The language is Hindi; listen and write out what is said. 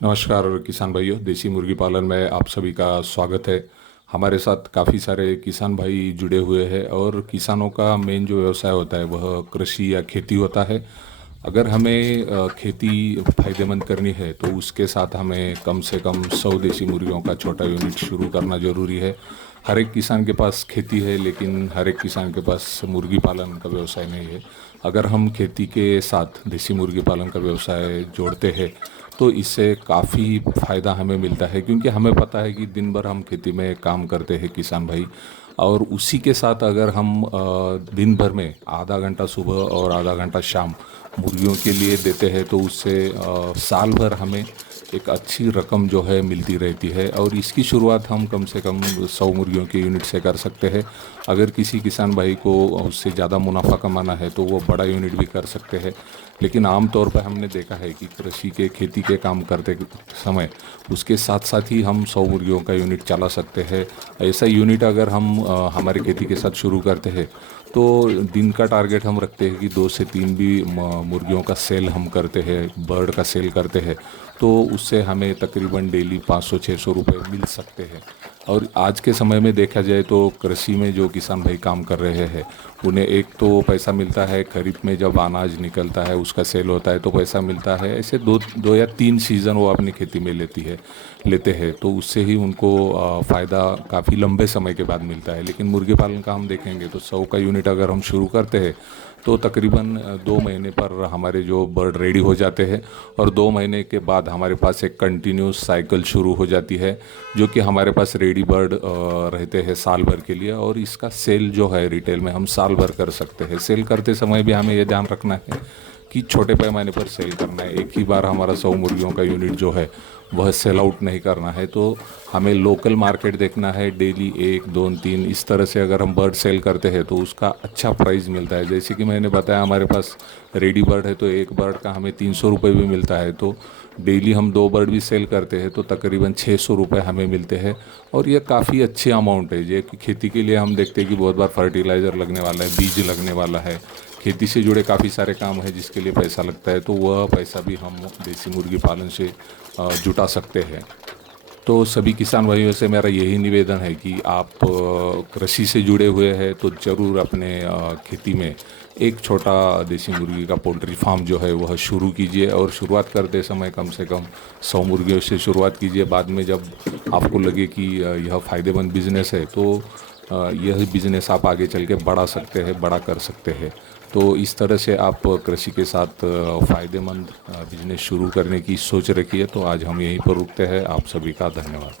नमस्कार किसान भाइयों, देसी मुर्गी पालन में आप सभी का स्वागत है। हमारे साथ काफ़ी सारे किसान भाई जुड़े हुए हैं और किसानों का मेन जो व्यवसाय होता है वह कृषि या खेती होता है। अगर हमें खेती फायदेमंद करनी है तो उसके साथ हमें कम से कम 100 देसी मुर्गियों का छोटा यूनिट शुरू करना ज़रूरी है। हर एक किसान के पास खेती है, लेकिन हर एक किसान के पास मुर्गी पालन का व्यवसाय नहीं है। अगर हम खेती के साथ देसी मुर्गी पालन का व्यवसाय जोड़ते हैं तो इससे काफ़ी फ़ायदा हमें मिलता है, क्योंकि हमें पता है कि दिन भर हम खेती में काम करते हैं किसान भाई। और उसी के साथ अगर हम दिन भर में आधा घंटा सुबह और आधा घंटा शाम मुर्गियों के लिए देते हैं तो उससे साल भर हमें एक अच्छी रकम जो है मिलती रहती है। और इसकी शुरुआत हम कम से कम 100 मुर्गियों के यूनिट से कर सकते हैं। अगर किसी किसान भाई को उससे ज़्यादा मुनाफा कमाना है तो वो बड़ा यूनिट भी कर सकते हैं। लेकिन आम तौर पर हमने देखा है कि कृषि के खेती के काम करते समय उसके साथ साथ ही हम 100 मुर्गियों का यूनिट चला सकते हैं। ऐसा यूनिट अगर हम हमारे खेती के साथ शुरू करते हैं तो दिन का टारगेट हम रखते हैं कि 2 से 3 भी मुर्गियों का सेल हम करते हैं, बर्ड का सेल करते हैं, तो उससे हमें तकरीबन डेली 500-600 रुपये मिल सकते हैं। और आज के समय में देखा जाए तो कृषि में जो किसान भाई काम कर रहे हैं उन्हें एक तो पैसा मिलता है, खरीफ में जब अनाज निकलता है उसका सेल होता है तो पैसा मिलता है। ऐसे दो या तीन सीज़न वो अपनी खेती में लेते हैं, तो उससे ही उनको फ़ायदा काफ़ी लंबे समय के बाद मिलता है। लेकिन मुर्गी पालन का हम देखेंगे तो 100 का यूनिट अगर हम शुरू करते हैं तो तकरीबन 2 महीने पर हमारे जो बर्ड रेडी हो जाते हैं, और 2 महीने के बाद हमारे पास एक कंटिन्यूस साइकिल शुरू हो जाती है जो कि हमारे पास रेडी बर्ड रहते हैं साल भर के लिए। और इसका सेल जो है रिटेल में हम साल भर कर सकते हैं। सेल करते समय भी हमें ये ध्यान रखना है कि छोटे पैमाने पर सेल करना है। एक ही बार हमारा 100 मुर्गियों का यूनिट जो है वह सेल आउट नहीं करना है। तो हमें लोकल मार्केट देखना है, डेली 1 2 3 इस तरह से अगर हम बर्ड सेल करते हैं तो उसका अच्छा प्राइस मिलता है। जैसे कि मैंने बताया हमारे पास रेडी बर्ड है तो एक बर्ड का हमें 300 रुपये भी मिलता है। तो डेली हम 2 बर्ड भी सेल करते हैं तो तकरीबन 600 रुपये हमें मिलते हैं। और ये काफ़ी अच्छी अमाउंट है। ये कि खेती के लिए हम देखते हैं कि बहुत बार फर्टिलाइज़र लगने वाला है, बीज लगने वाला है, खेती से जुड़े काफ़ी सारे काम हैं जिसके लिए पैसा लगता है, तो वह पैसा भी हम देसी मुर्गी पालन से जुटा सकते हैं। तो सभी किसान भाइयों से मेरा यही निवेदन है कि आप कृषि से जुड़े हुए हैं तो ज़रूर अपने खेती में एक छोटा देसी मुर्गी का पोल्ट्री फार्म जो है वह शुरू कीजिए। और शुरुआत करते समय कम से कम 100 मुर्गियों से शुरुआत कीजिए। बाद में जब आपको लगे कि यह फ़ायदेमंद बिजनेस है तो यह बिज़नेस आप आगे चल के बढ़ा सकते हैं, बड़ा कर सकते हैं। तो इस तरह से आप कृषि के साथ फ़ायदेमंद बिजनेस शुरू करने की सोच रखिए। तो आज हम यहीं पर रुकते हैं। आप सभी का धन्यवाद।